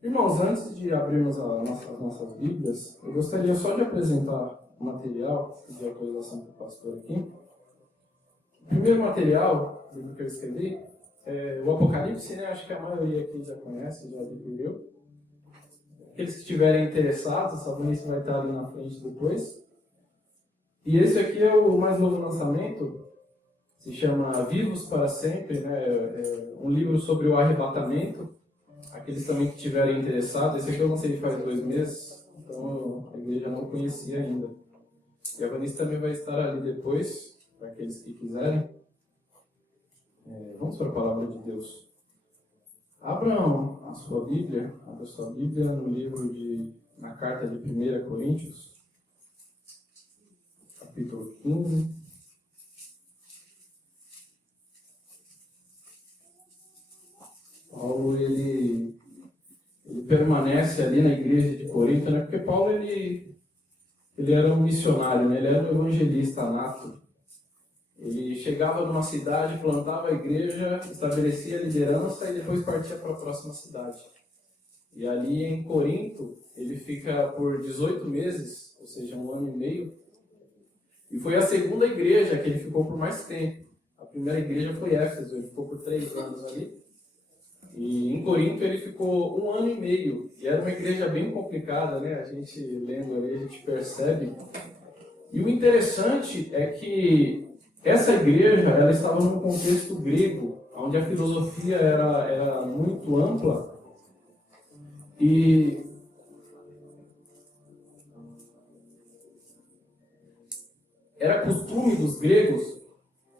Irmãos, antes de abrirmos as nossas Bíblias, eu gostaria só de apresentar o material, pedir autorização para o pastor aqui. O primeiro material, do que eu escrevi, é o Apocalipse, né? Acho que a maioria aqui já conhece, já adquiriu. Aqueles que estiverem interessados, a Vanessa vai estar ali na frente depois. E esse aqui é o mais novo lançamento, se chama Vivos para Sempre, né? É um livro sobre o arrebatamento. Aqueles também que estiverem interessados, esse aqui eu lancei faz 2 meses, então a igreja não conhecia ainda. E a Vanessa também vai estar ali depois, para aqueles que quiserem. Vamos para a palavra de Deus. Abram a sua Bíblia, no livro na carta de 1 Coríntios, capítulo 15. Paulo, ele permanece ali na igreja de Corinto, né? Porque Paulo, ele era um missionário, né? Ele era um evangelista nato. Ele chegava numa cidade, plantava a igreja, estabelecia a liderança e depois partia para a próxima cidade. E ali em Corinto, ele fica por 18 meses, ou seja, 1 ano e meio. E foi a segunda igreja que ele ficou por mais tempo. A primeira igreja foi Éfeso, ele ficou por 3 anos ali. E em Corinto ele ficou 1 ano e meio. E era uma igreja bem complicada, né? A gente lendo ali, a gente percebe. E o interessante é que essa igreja, ela estava num contexto grego, onde a filosofia era muito ampla. E era costume dos gregos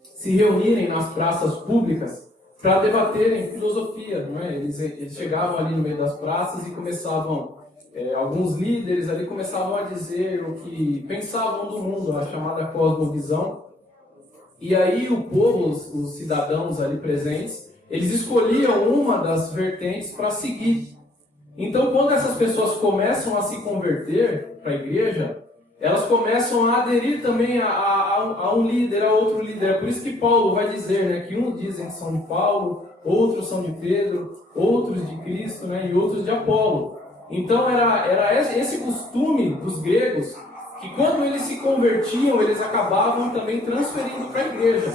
se reunirem nas praças públicas para debaterem filosofia, não é? Eles chegavam ali no meio das praças e começavam, alguns líderes ali começavam a dizer o que pensavam do mundo, a chamada cosmovisão. E aí o povo, os cidadãos ali presentes, eles escolhiam uma das vertentes para seguir. Então, quando essas pessoas começam a se converter para a igreja, elas começam a aderir também a um líder, a outro líder. É por isso que Paulo vai dizer, né, que uns dizem que são de Paulo, outros são de Pedro, outros de Cristo, né, e outros de Apolo. Então era esse costume dos gregos, que quando eles se convertiam, eles acabavam também transferindo para a igreja.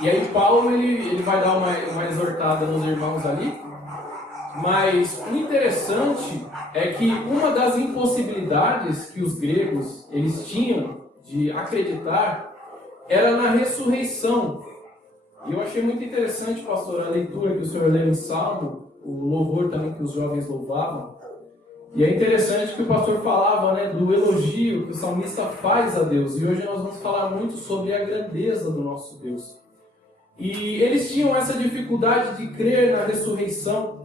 E aí Paulo ele vai dar uma exortada nos irmãos ali. Mas o interessante é que uma das impossibilidades que os gregos eles tinham de acreditar era na ressurreição. E eu achei muito interessante, pastor, a leitura que o senhor leu em Salmo, o louvor também que os jovens louvavam. E é interessante que o pastor falava, né, do elogio que o salmista faz a Deus. E hoje nós vamos falar muito sobre a grandeza do nosso Deus. E eles tinham essa dificuldade de crer na ressurreição.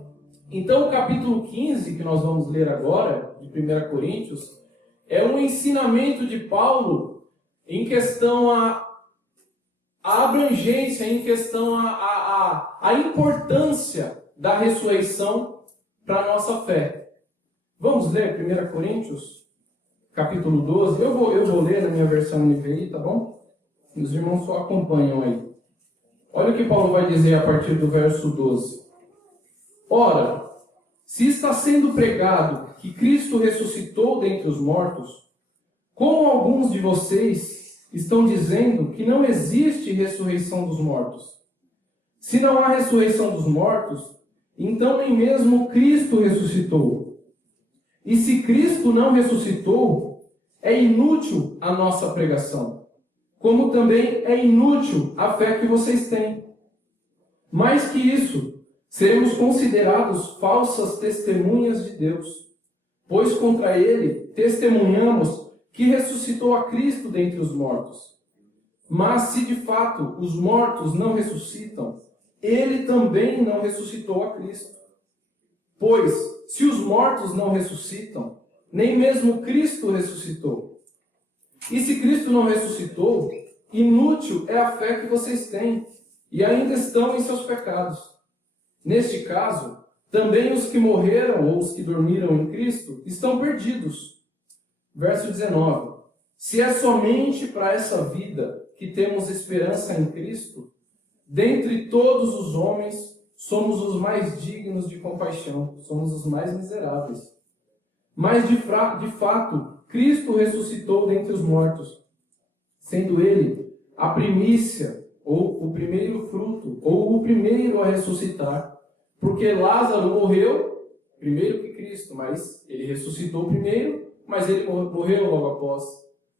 Então, o capítulo 15, que nós vamos ler agora, de 1 Coríntios, é um ensinamento de Paulo em questão a abrangência, em questão a importância da ressurreição para a nossa fé. Vamos ler 1 Coríntios, capítulo 12. Eu vou ler na minha versão NVI, tá bom? Os irmãos só acompanham aí. Olha o que Paulo vai dizer a partir do verso 12. Ora, se está sendo pregado que Cristo ressuscitou dentre os mortos, como alguns de vocês estão dizendo que não existe ressurreição dos mortos? Se não há ressurreição dos mortos, então nem mesmo Cristo ressuscitou. E se Cristo não ressuscitou, é inútil a nossa pregação, como também é inútil a fé que vocês têm. Mais que isso, seremos considerados falsas testemunhas de Deus, pois contra ele testemunhamos que ressuscitou a Cristo dentre os mortos. Mas se de fato os mortos não ressuscitam, ele também não ressuscitou a Cristo. Pois, se os mortos não ressuscitam, nem mesmo Cristo ressuscitou. E se Cristo não ressuscitou, inútil é a fé que vocês têm, e ainda estão em seus pecados. Neste caso, também os que morreram ou os que dormiram em Cristo estão perdidos. Verso 19. Se é somente para essa vida que temos esperança em Cristo, dentre todos os homens, somos os mais dignos de compaixão, somos os mais miseráveis. Mas, de fato, Cristo ressuscitou dentre os mortos, sendo Ele a primícia, ou o primeiro fruto, ou o primeiro a ressuscitar. Porque Lázaro morreu primeiro que Cristo, mas ele ressuscitou primeiro, mas ele morreu logo após.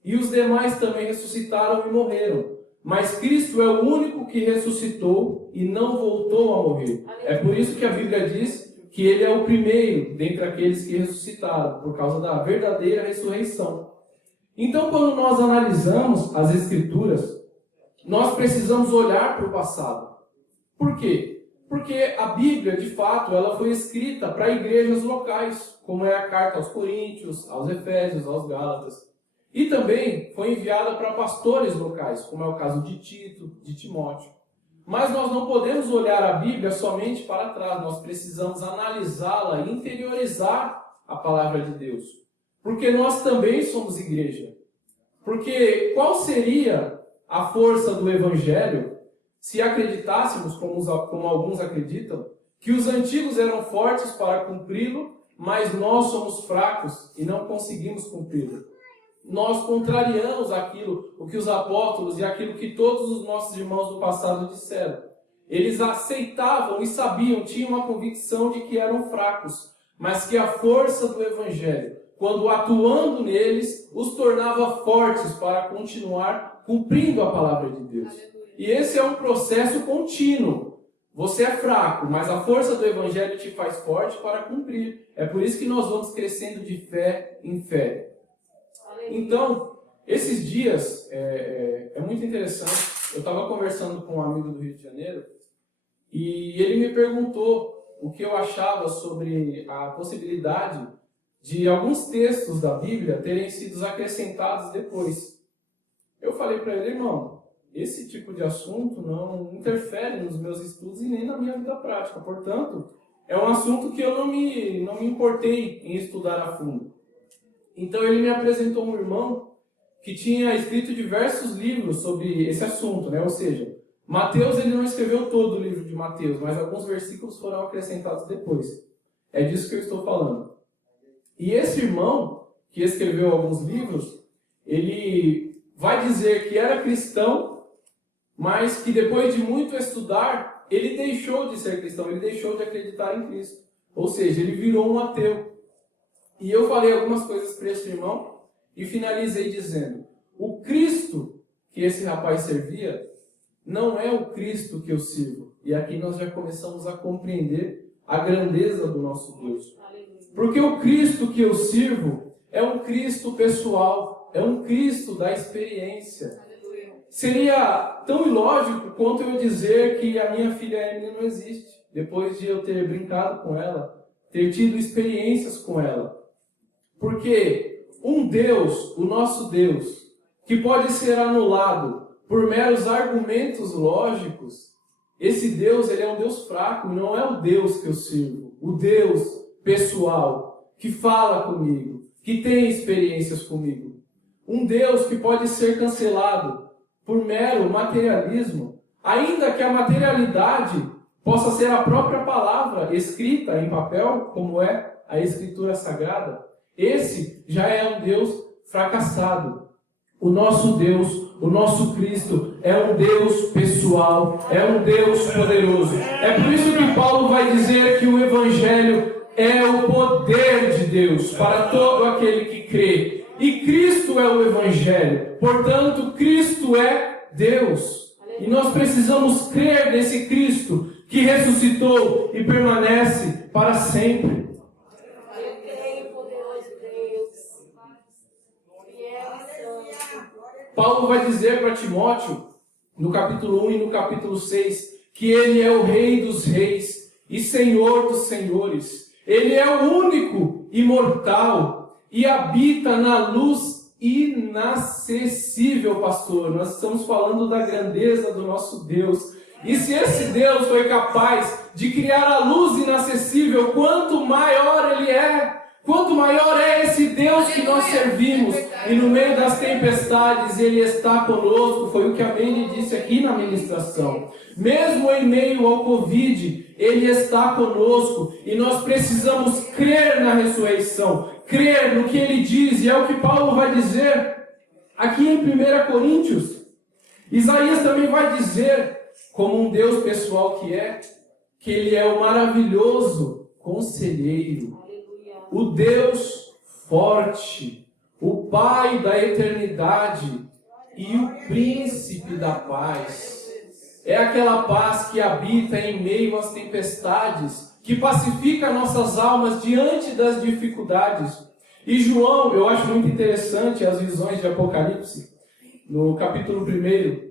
E os demais também ressuscitaram e morreram. Mas Cristo é o único que ressuscitou e não voltou a morrer. É por isso que a Bíblia diz que ele é o primeiro dentre aqueles que ressuscitaram, por causa da verdadeira ressurreição. Então, quando nós analisamos as Escrituras, nós precisamos olhar para o passado. Por quê? Porque a Bíblia, de fato, ela foi escrita para igrejas locais, como é a carta aos Coríntios, aos Efésios, aos Gálatas. E também foi enviada para pastores locais, como é o caso de Tito, de Timóteo. Mas nós não podemos olhar a Bíblia somente para trás, nós precisamos analisá-la, interiorizar a palavra de Deus. Porque nós também somos igreja. Porque qual seria a força do Evangelho se acreditássemos, como alguns acreditam, que os antigos eram fortes para cumpri-lo, mas nós somos fracos e não conseguimos cumpri-lo? Nós contrariamos o que os apóstolos e aquilo que todos os nossos irmãos do passado disseram. Eles aceitavam e sabiam, tinham uma convicção de que eram fracos, mas que a força do Evangelho, quando atuando neles, os tornava fortes para continuar cumprindo a palavra de Deus. E esse é um processo contínuo. Você é fraco, mas a força do Evangelho te faz forte para cumprir. É por isso que nós vamos crescendo de fé em fé. Então, esses dias, é muito interessante. Eu estava conversando com um amigo do Rio de Janeiro e ele me perguntou o que eu achava sobre a possibilidade de alguns textos da Bíblia terem sido acrescentados depois. Eu falei para ele, irmão, esse tipo de assunto não interfere nos meus estudos e nem na minha vida prática. Portanto, é um assunto que eu não me importei em estudar a fundo. Então ele me apresentou um irmão que tinha escrito diversos livros sobre esse assunto, né? Ou seja, Mateus ele não escreveu todo o livro de Mateus, mas alguns versículos foram acrescentados depois. É disso que eu estou falando. E esse irmão, que escreveu alguns livros, ele vai dizer que era cristão, mas que depois de muito estudar, ele deixou de ser cristão, ele deixou de acreditar em Cristo. Ou seja, ele virou um ateu. E eu falei algumas coisas para esse irmão e finalizei dizendo: o Cristo que esse rapaz servia não é o Cristo que eu sirvo. E aqui nós já começamos a compreender a grandeza do nosso Deus. Porque o Cristo que eu sirvo é um Cristo pessoal, é um Cristo da experiência. Seria tão ilógico quanto eu dizer que a minha filha Emily não existe, depois de eu ter brincado com ela, ter tido experiências com ela. Porque um Deus, o nosso Deus, que pode ser anulado por meros argumentos lógicos, esse Deus ele é um Deus fraco, não é o Deus que eu sirvo. O Deus pessoal, que fala comigo, que tem experiências comigo. Um Deus que pode ser cancelado por mero materialismo, ainda que a materialidade possa ser a própria palavra escrita em papel, como é a Escritura Sagrada. Esse já é um Deus fracassado. O nosso Deus, o nosso Cristo, é um Deus pessoal, é um Deus poderoso. É por isso que Paulo vai dizer que o Evangelho é o poder de Deus para todo aquele que crê. E Cristo é o Evangelho, portanto, Cristo é Deus. E nós precisamos crer nesse Cristo que ressuscitou e permanece para sempre. Paulo vai dizer para Timóteo, no capítulo 1 e no capítulo 6, que ele é o Rei dos Reis e Senhor dos Senhores. Ele é o único imortal e habita na luz inacessível, pastor. Nós estamos falando da grandeza do nosso Deus. E se esse Deus foi capaz de criar a luz inacessível, quanto maior Ele é, Quanto maior é esse Deus que nós servimos, e no meio das tempestades Ele está conosco, foi o que a Mandy disse aqui na ministração. Mesmo em meio ao Covid, Ele está conosco, e nós precisamos crer na ressurreição, crer no que Ele diz, e é o que Paulo vai dizer aqui em 1 Coríntios. Isaías também vai dizer, como um Deus pessoal que Ele é o maravilhoso conselheiro, o Deus forte, o Pai da eternidade e o príncipe da paz. É aquela paz que habita em meio às tempestades, que pacifica nossas almas diante das dificuldades. E João, eu acho muito interessante as visões de Apocalipse, no capítulo 1,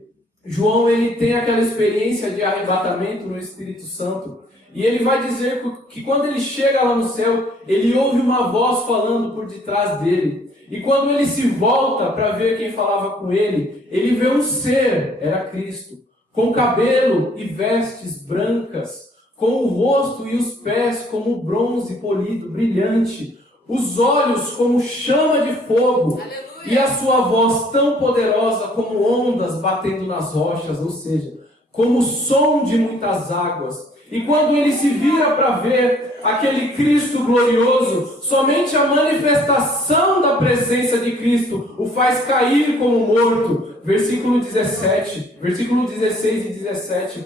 João ele tem aquela experiência de arrebatamento no Espírito Santo. E ele vai dizer que quando ele chega lá no céu, ele ouve uma voz falando por detrás dele. E quando ele se volta para ver quem falava com ele, ele vê um ser, era Cristo, com cabelo e vestes brancas, com o rosto e os pés como bronze polido, brilhante, os olhos como chama de fogo, e a sua voz tão poderosa como ondas batendo nas rochas, ou seja, como o som de muitas águas. E quando ele se vira para ver aquele Cristo glorioso, somente a manifestação da presença de Cristo o faz cair como morto. Versículo 17, versículo 16 e 17.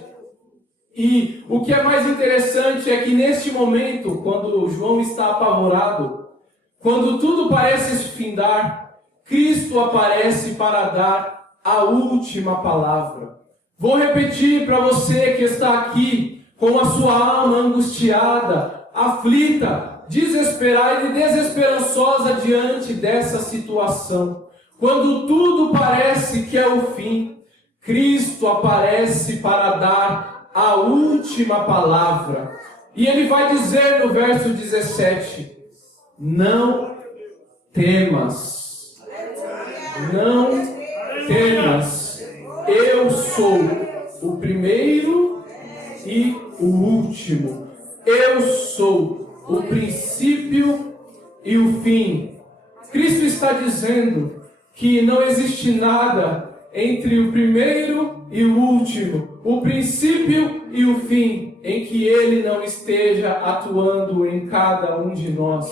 E o que é mais interessante é que neste momento, quando João está apavorado, quando tudo parece se findar, Cristo aparece para dar a última palavra. Vou repetir para você que está aqui, com a sua alma angustiada, aflita, desesperada e desesperançosa diante dessa situação. Quando tudo parece que é o fim, Cristo aparece para dar a última palavra. E Ele vai dizer no verso 17, não temas, não temas, eu sou o primeiro e o último. Eu sou o princípio e o fim. Cristo está dizendo que não existe nada entre o primeiro e o último, o princípio e o fim, em que Ele não esteja atuando em cada um de nós.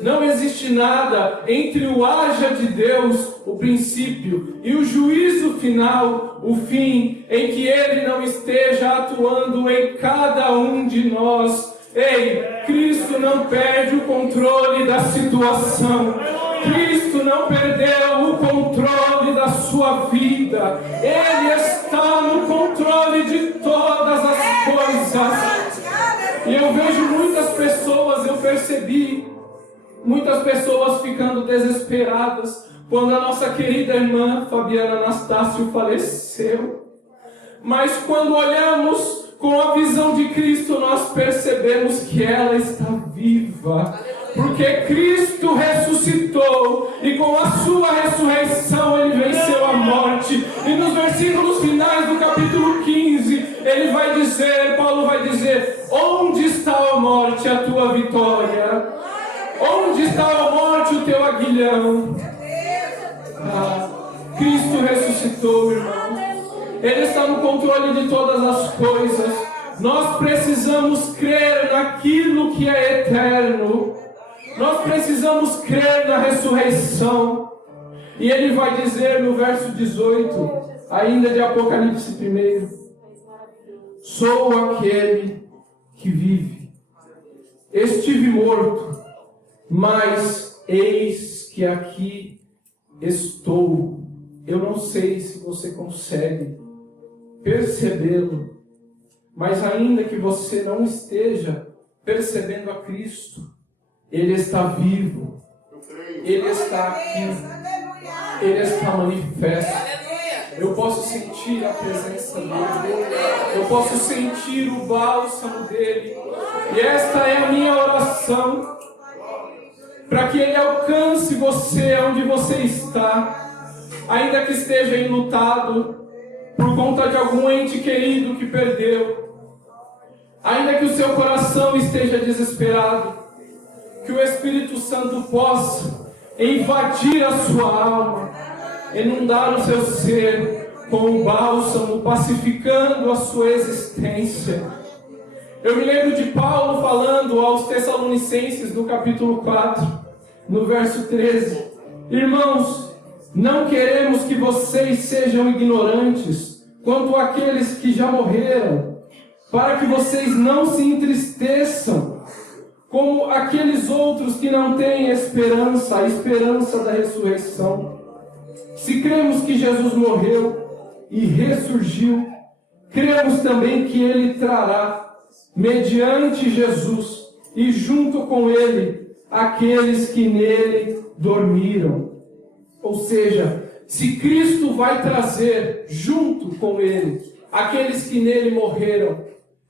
Não existe nada entre o haja de Deus, o princípio, e o juízo final, o fim, em que Ele não esteja atuando em cada um de nós. Ei, Cristo não perde o controle da situação. Cristo não perdeu o controle da sua vida. Ele está no controle de todas as coisas. E eu vejo muitas pessoas, eu percebi, muitas pessoas ficando desesperadas quando a nossa querida irmã Fabiana Anastácio faleceu. Mas quando olhamos com a visão de Cristo, nós percebemos que ela está viva. Porque Cristo ressuscitou e com a sua ressurreição Ele venceu a morte. E nos versículos finais do capítulo 15, Ele vai dizer, Paulo vai dizer, onde está a morte, a tua vitória? Onde está a morte, o teu aguilhão? Cristo ressuscitou, irmão. Ele está no controle de todas as coisas. Nós precisamos crer naquilo que é eterno. Nós precisamos crer na ressurreição. E ele vai dizer no verso 18, ainda de Apocalipse 1, sou aquele que vive. Estive morto, mas eis que aqui estou. Eu não sei se você consegue percebê-lo, mas ainda que você não esteja percebendo a Cristo, Ele está vivo, Ele está aqui, Ele está manifesto. Eu posso sentir a presença dEle, eu posso sentir o bálsamo dEle, e esta é a minha oração, para que Ele alcance você onde você está, ainda que esteja enlutado por conta de algum ente querido que perdeu, ainda que o seu coração esteja desesperado, que o Espírito Santo possa invadir a sua alma, inundar o seu ser com o bálsamo, pacificando a sua existência. Eu me lembro de Paulo falando aos Tessalonicenses, no capítulo 4, no verso 13: irmãos, não queremos que vocês sejam ignorantes quanto àqueles que já morreram, para que vocês não se entristeçam, como aqueles outros que não têm esperança, a esperança da ressurreição. Se cremos que Jesus morreu e ressurgiu, cremos também que Ele trará, mediante Jesus, e junto com Ele, aqueles que nele dormiram. Ou seja, se Cristo vai trazer junto com Ele aqueles que nele morreram,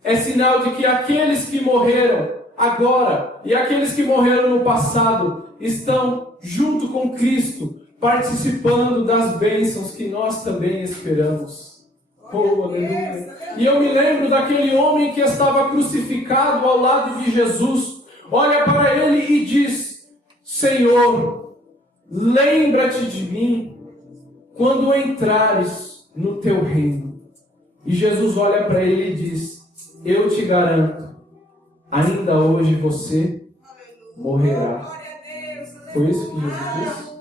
é sinal de que aqueles que morreram agora e aqueles que morreram no passado estão junto com Cristo, participando das bênçãos que nós também esperamos. Oh, aleluia! E eu me lembro daquele homem que estava crucificado ao lado de Jesus. Olha para ele e diz: Senhor, lembra-te de mim quando entrares no teu reino. E Jesus olha para ele e diz: eu te garanto, ainda hoje você morrerá. Foi isso que Jesus disse?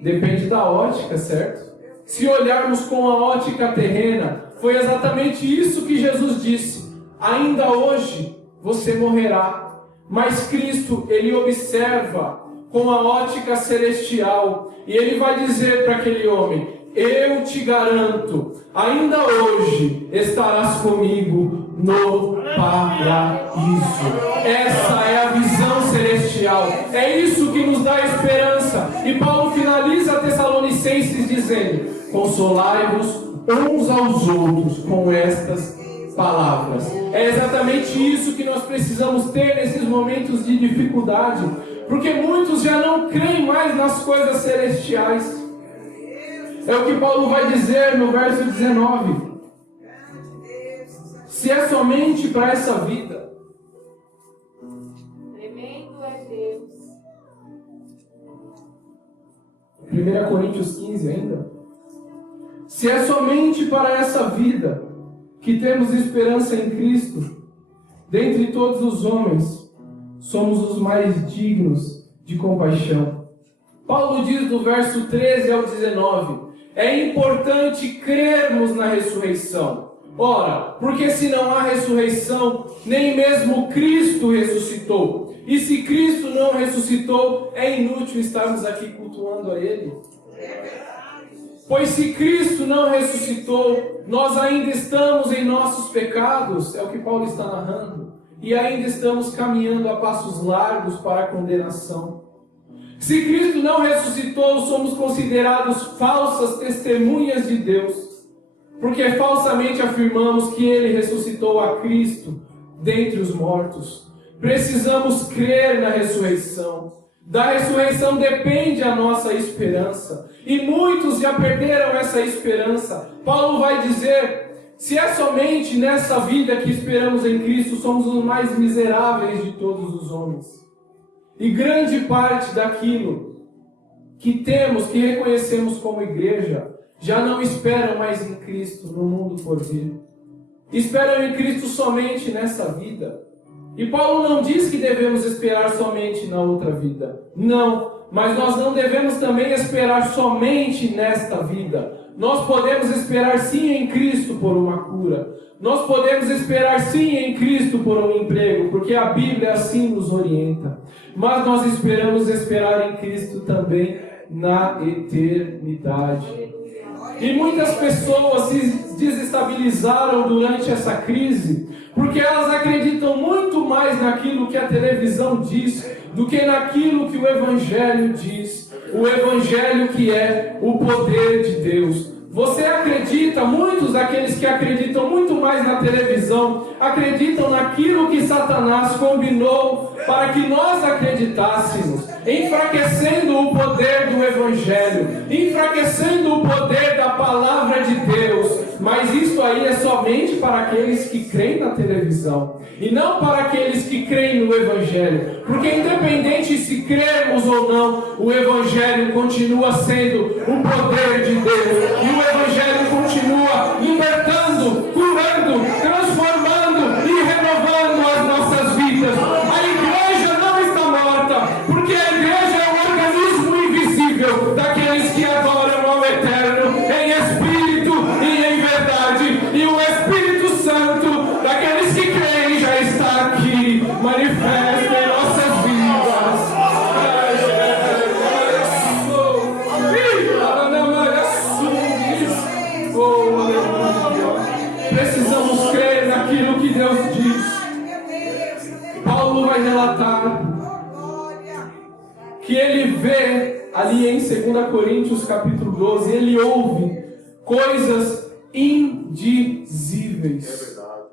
Depende da ótica, certo? Se olharmos com a ótica terrena, foi exatamente isso que Jesus disse: ainda hoje você morrerá. Mas Cristo, Ele observa com a ótica celestial, e Ele vai dizer para aquele homem: eu te garanto, ainda hoje estarás comigo no paraíso. Essa é a visão celestial. É isso que nos dá esperança. E Paulo finaliza Tessalonicenses dizendo: consolai-vos uns aos outros com estas palavras. É exatamente isso que nós precisamos ter nesses momentos de dificuldade, porque muitos já não creem mais nas coisas celestiais. É o que Paulo vai dizer no verso 19: se é somente para essa vida. Tremendo é Deus. 1 Coríntios 15 ainda. Se é somente para essa vida que temos esperança em Cristo, dentre todos os homens, somos os mais dignos de compaixão. Paulo diz do verso 13 ao 19: é importante crermos na ressurreição. Ora, porque se não há ressurreição, nem mesmo Cristo ressuscitou. E se Cristo não ressuscitou, é inútil estarmos aqui cultuando a Ele. Pois se Cristo não ressuscitou, nós ainda estamos em nossos pecados, é o que Paulo está narrando, e ainda estamos caminhando a passos largos para a condenação. Se Cristo não ressuscitou, somos considerados falsas testemunhas de Deus, porque falsamente afirmamos que Ele ressuscitou a Cristo dentre os mortos. Precisamos crer na ressurreição. Da ressurreição depende a nossa esperança. E muitos já perderam essa esperança. Paulo vai dizer: se é somente nessa vida que esperamos em Cristo, somos os mais miseráveis de todos os homens. E grande parte daquilo que temos, que reconhecemos como igreja, já não esperam mais em Cristo no mundo por vir. Esperam em Cristo somente nessa vida. E Paulo não diz que devemos esperar somente na outra vida. Não, mas nós não devemos também esperar somente nesta vida. Nós podemos esperar sim em Cristo por uma cura. Nós podemos esperar sim em Cristo por um emprego, porque a Bíblia assim nos orienta. Mas nós esperar em Cristo também na eternidade. E muitas pessoas se desestabilizaram durante essa crise, porque elas acreditam muito mais naquilo que a televisão diz do que naquilo que o Evangelho diz. O Evangelho que é o poder de Deus. Você acredita, muitos daqueles que acreditam muito mais na televisão, acreditam naquilo que Satanás combinou para que nós acreditássemos, enfraquecendo o poder do Evangelho, enfraquecendo o poder da palavra de Deus. Mas isto aí é somente para aqueles que creem na televisão e não para aqueles que creem no Evangelho, porque independente se cremos ou não, o Evangelho continua sendo o poder de Deus e o Evangelho continua libertando, curando, transformando e renovando as nossas vidas. A igreja não está morta, porque a igreja é um organismo invisível daqueles que adoram ao Eterno em espírito e em verdade, e o Espírito Santo daqueles que creem já está aqui, manifesto em nossas vidas. Precisamos crer naquilo que Deus diz. Paulo vai relatar que ele vê ali em 2 Coríntios capítulo 12, ele ouve coisas indizíveis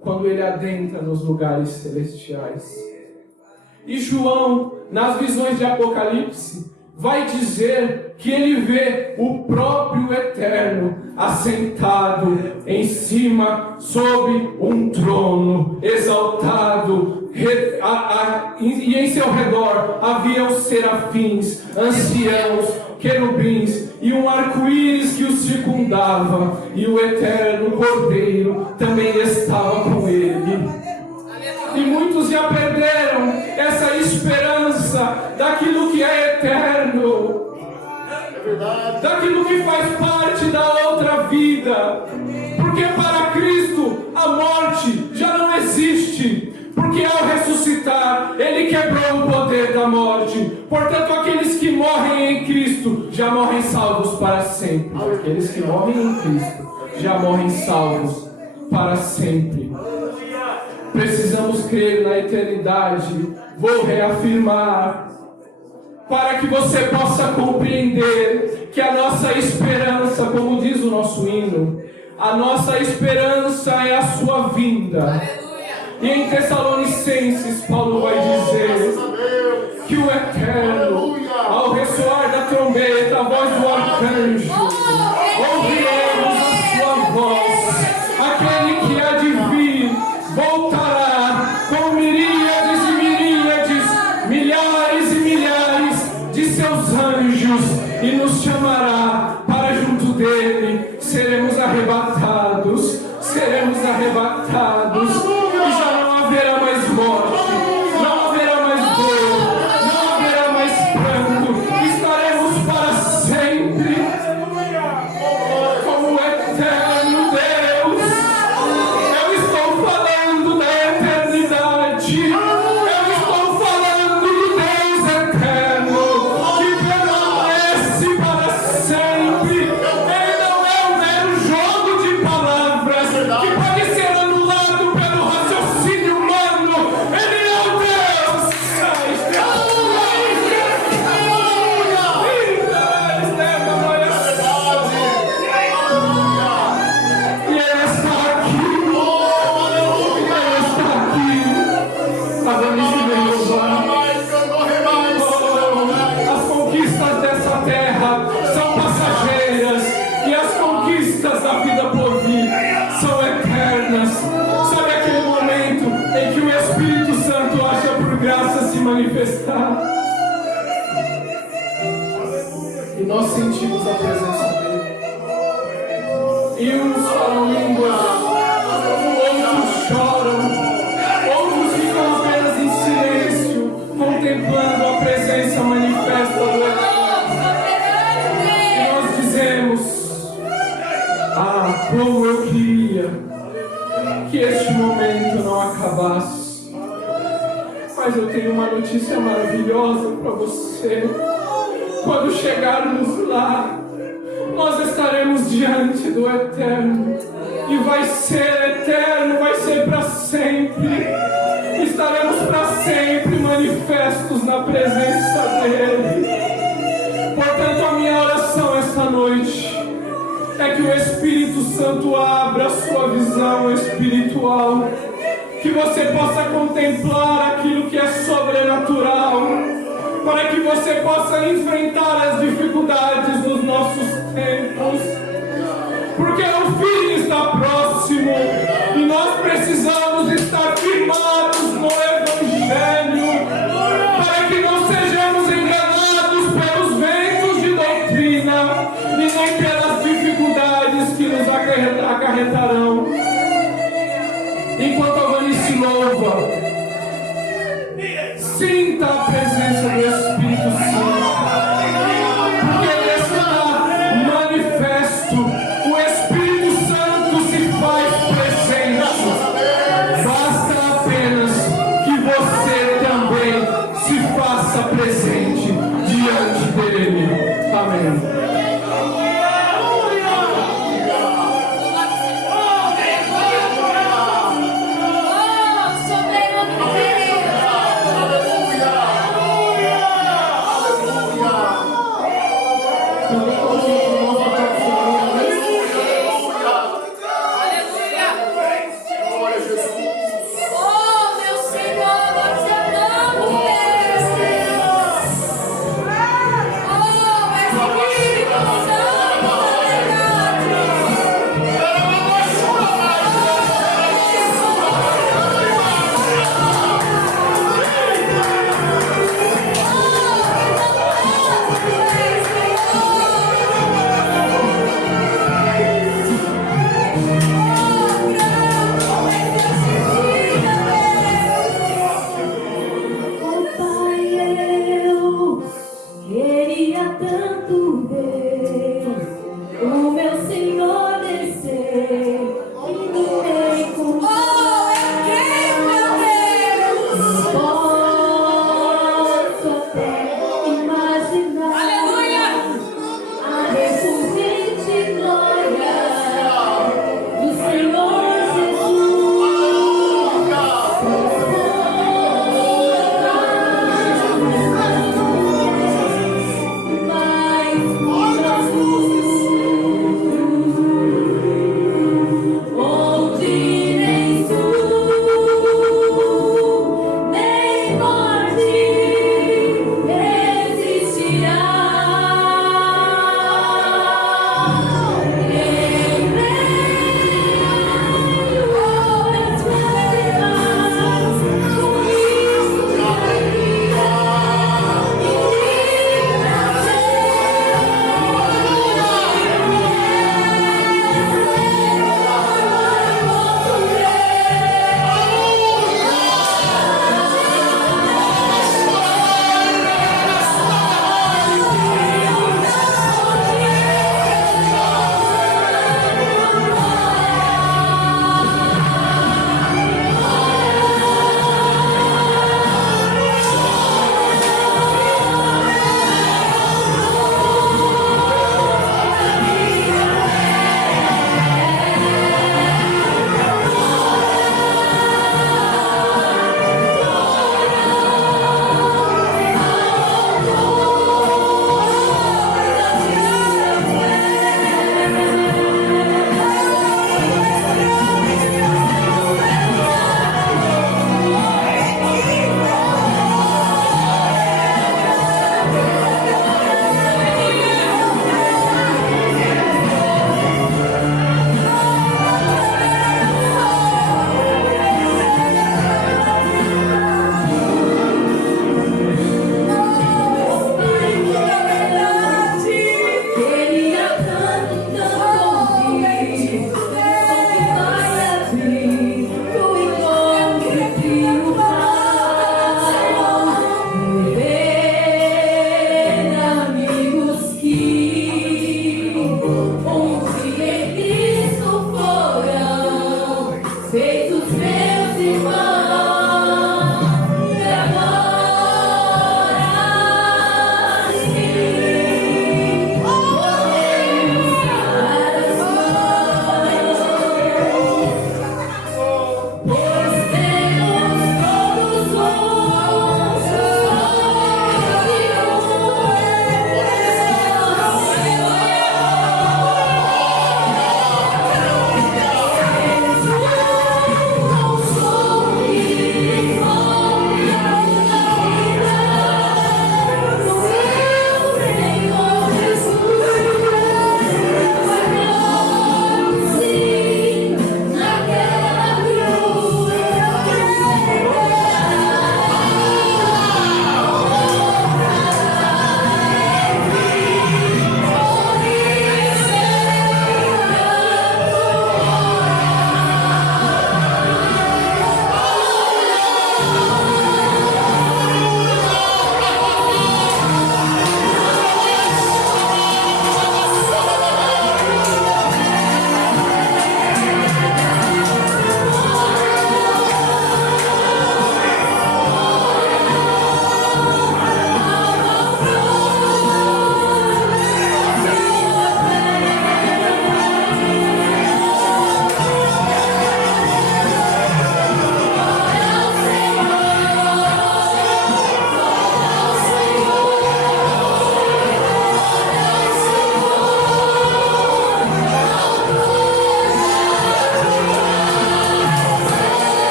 quando ele adentra nos lugares celestiais. E João, nas visões de Apocalipse, vai dizer que ele vê o próprio Eterno assentado em cima, sob um trono, exaltado, e em seu redor haviam serafins, anciãos, querubins e um arco-íris que o circundava, e o eterno Cordeiro também estava com ele. E muitos já perderam essa esperança daquilo que é eterno, daquilo que faz parte da outra vida, porque para Cristo a morte já não existe, porque ao ressuscitar Ele quebrou o poder da morte. Portanto, aqueles que morrem em Cristo já morrem salvos para sempre. Aqueles que morrem em Cristo já morrem salvos para sempre. Precisamos crer na eternidade. Vou reafirmar, para que você possa compreender que a nossa esperança, como diz o nosso hino, a nossa esperança é a sua vinda. E em Tessalonicenses, Paulo vai dizer que o Eterno, ao ressoar da trombeta, a voz do arcanjo, ouviremos a sua voz. Aquele que há de vir voltará com miríades e miríades, milhares e milhares de seus anjos, e nos chamará para junto dele. Seremos arrebatados, seremos arrebatados, e já não haverá mais morte, não haverá mais dor, não haverá mais pranto, estaremos para sempre como o eterno Deus. Eu estou falando da eternidade, eu estou falando do Deus eterno, que permanece para sempre. Ele não é um mero jogo de palavras que pode ser anulado pelo raciocínio humano. Ele é o Deus. E Ele está aqui. Ele está aqui. Adonize meu As conquistas dessa terra são passageiras, e as conquistas da vida por vir são eternas. Sabe aquele momento em que o Espírito Santo acha por graça se manifestar? E nós sentimos a presença dele. E uns falam línguas, outros choram, outros ficam apenas em silêncio, contemplando a presença manifesta do Eterno. E nós dizemos: ah, como eu queria que este momento não acabasse. Mas eu tenho uma notícia maravilhosa para você. Quando chegarmos lá, nós estaremos diante do Eterno, e vai ser eterno, vai ser para sempre. Estaremos para sempre manifestos na presença dele. Portanto, a minha oração esta noite é que o Espírito Santo abra a sua visão espiritual, que você possa contemplar aquilo que é sobrenatural, para que você possa enfrentar as dificuldades dos nossos tempos, porque o fim está próximo. e nem pelas dificuldades que nos acarretarão. Enquanto a Vanice louva, sinta a presença do Espírito Santo, porque Ele está manifesto. O Espírito Santo se faz presente. Basta apenas que você também se faça presente diante dele. Amém. Aleluia!